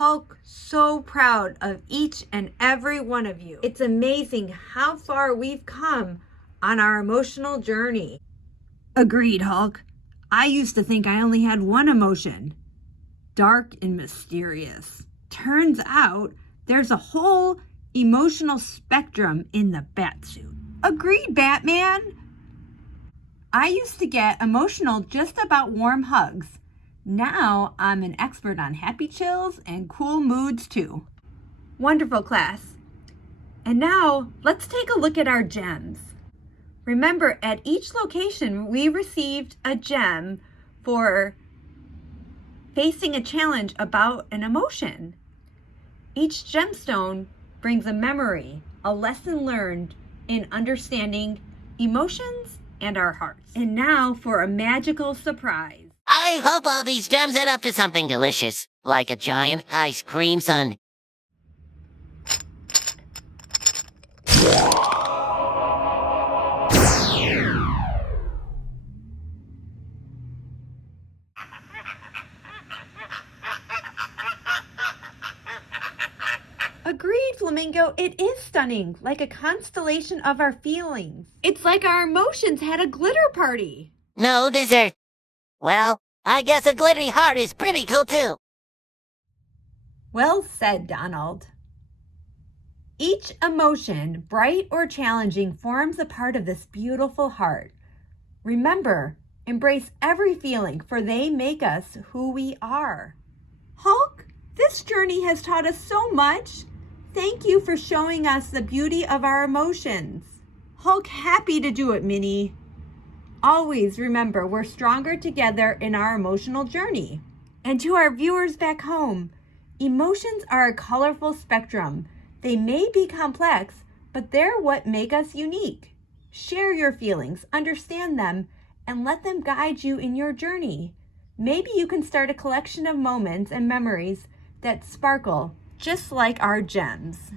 Hulk, so proud of each and every one of you. It's amazing how far we've come on our emotional journey. Agreed, Hulk. I used to think I only had one emotion, dark and mysterious. Turns out there's a whole emotional spectrum in the Batsuit. Agreed, Batman. I used to get emotional just about warm hugs. Now I'm an expert on happy chills and cool moods too. Wonderful, class. And now let's take a look at our gems. Remember, at each location we received a gem for facing a challenge about an emotion. Each gemstone brings a memory, a lesson learned in understanding emotions and our hearts. And now for a magical surprise. I hope all these gems add up to something delicious, like a giant ice cream sun. Agreed, Flamingo. It is stunning, like a constellation of our feelings. It's like our emotions had a glitter party. No dessert. Well, I guess a glittery heart is pretty cool too. Well said, Donald. Each emotion, bright or challenging, forms a part of this beautiful heart. Remember, embrace every feeling, for they make us who we are. Hulk, this journey has taught us so much. Thank you for showing us the beauty of our emotions. Hulk, happy to do it, Minnie. Always remember, we're stronger together in our emotional journey. And to our viewers back home, emotions are a colorful spectrum. They may be complex, but they're what make us unique. Share your feelings, understand them, and let them guide you in your journey. Maybe you can start a collection of moments and memories that sparkle just like our gems.